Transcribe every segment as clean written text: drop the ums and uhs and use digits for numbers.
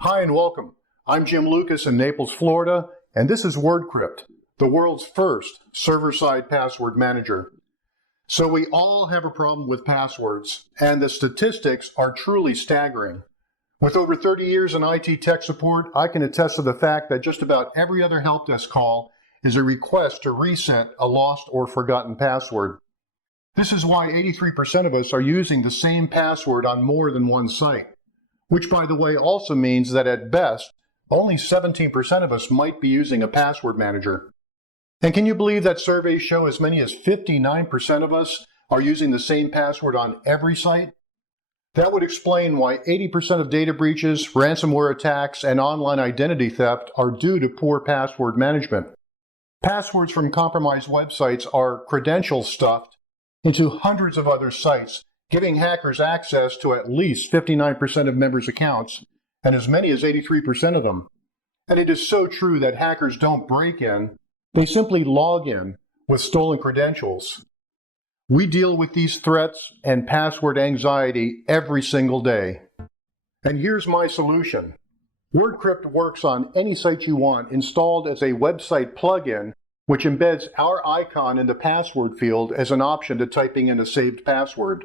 Hi and welcome. I'm Jim Lucas in Naples, Florida, and this is WordCrypt, the world's first server-side password manager. So we all have a problem with passwords, and the statistics are truly staggering. With over 30 years in IT tech support, I can attest to the fact that just about every other help desk call is a request to reset a lost or forgotten password. This is why 83% of us are using the same password on more than one site. Which, by the way, also means that at best, only 17% of us might be using a password manager. And can you believe that surveys show as many as 59% of us are using the same password on every site? That would explain why 80% of data breaches, ransomware attacks, and online identity theft are due to poor password management. Passwords from compromised websites are credentials stuffed into hundreds of other sites, giving hackers access to at least 59% of members' accounts, and as many as 83% of them. And it is so true that hackers don't break in, they simply log in with stolen credentials. We deal with these threats and password anxiety every single day. And here's my solution. WordCrypt works on any site you want, installed as a website plugin, which embeds our icon in the password field as an option to typing in a saved password.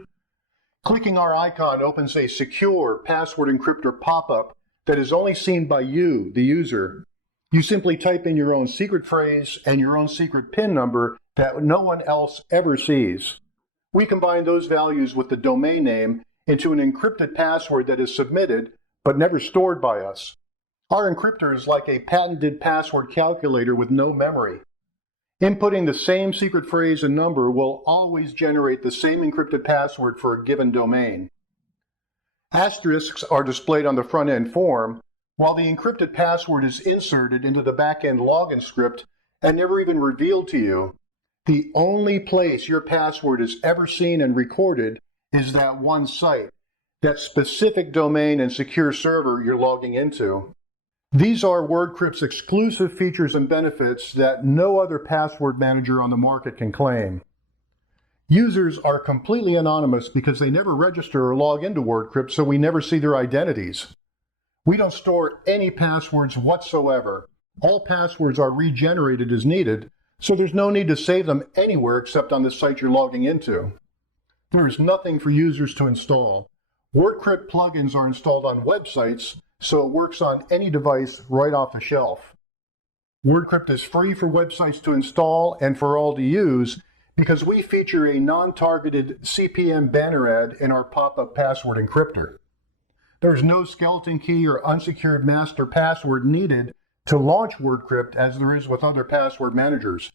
Clicking our icon opens a secure password encryptor pop-up that is only seen by you, the user. You simply type in your own secret phrase and your own secret PIN number that no one else ever sees. We combine those values with the domain name into an encrypted password that is submitted but never stored by us. Our encryptor is like a patented password calculator with no memory. Inputting the same secret phrase and number will always generate the same encrypted password for a given domain. Asterisks are displayed on the front-end form, while the encrypted password is inserted into the back-end login script and never even revealed to you. The only place your password is ever seen and recorded is that one site, that specific domain and secure server you're logging into. These are WordCrypt's exclusive features and benefits that no other password manager on the market can claim. Users are completely anonymous because they never register or log into WordCrypt, so we never see their identities. We don't store any passwords whatsoever. All passwords are regenerated as needed, so there's no need to save them anywhere except on the site you're logging into. There is nothing for users to install. WordCrypt plugins are installed on websites, so it works on any device right off the shelf. WordCrypt is free for websites to install and for all to use because we feature a non-targeted CPM banner ad in our pop-up password encryptor. There's no skeleton key or unsecured master password needed to launch WordCrypt as there is with other password managers.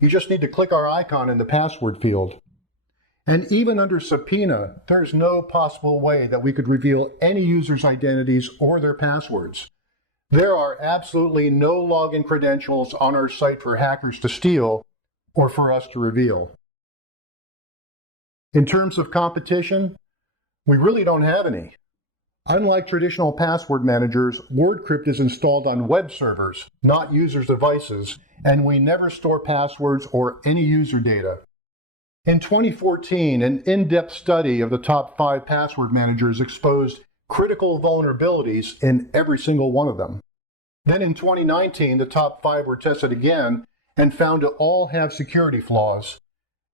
You just need to click our icon in the password field. And even under subpoena, there's no possible way that we could reveal any user's identities or their passwords. There are absolutely no login credentials on our site for hackers to steal or for us to reveal. In terms of competition, we really don't have any. Unlike traditional password managers, WordCrypt is installed on web servers, not users' devices, and we never store passwords or any user data. In 2014, an in-depth study of the top 5 password managers exposed critical vulnerabilities in every single one of them. Then in 2019, the top 5 were tested again and found to all have security flaws,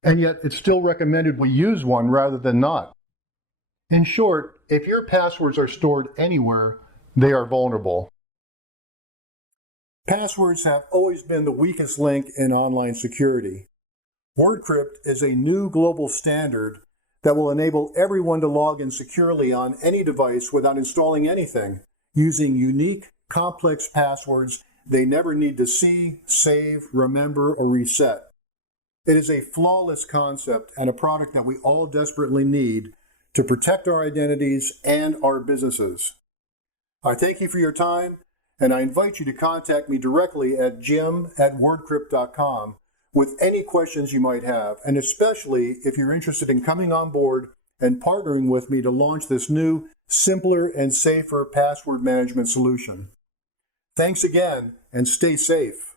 and yet it's still recommended we use one rather than not. In short, if your passwords are stored anywhere, they are vulnerable. Passwords have always been the weakest link in online security. WordCrypt is a new global standard that will enable everyone to log in securely on any device without installing anything, using unique, complex passwords they never need to see, save, remember, or reset. It is a flawless concept and a product that we all desperately need to protect our identities and our businesses. I thank you for your time, and I invite you to contact me directly at jim@wordcrypt.com with any questions you might have, and especially if you're interested in coming on board and partnering with me to launch this new, simpler, and safer password management solution. Thanks again, and stay safe.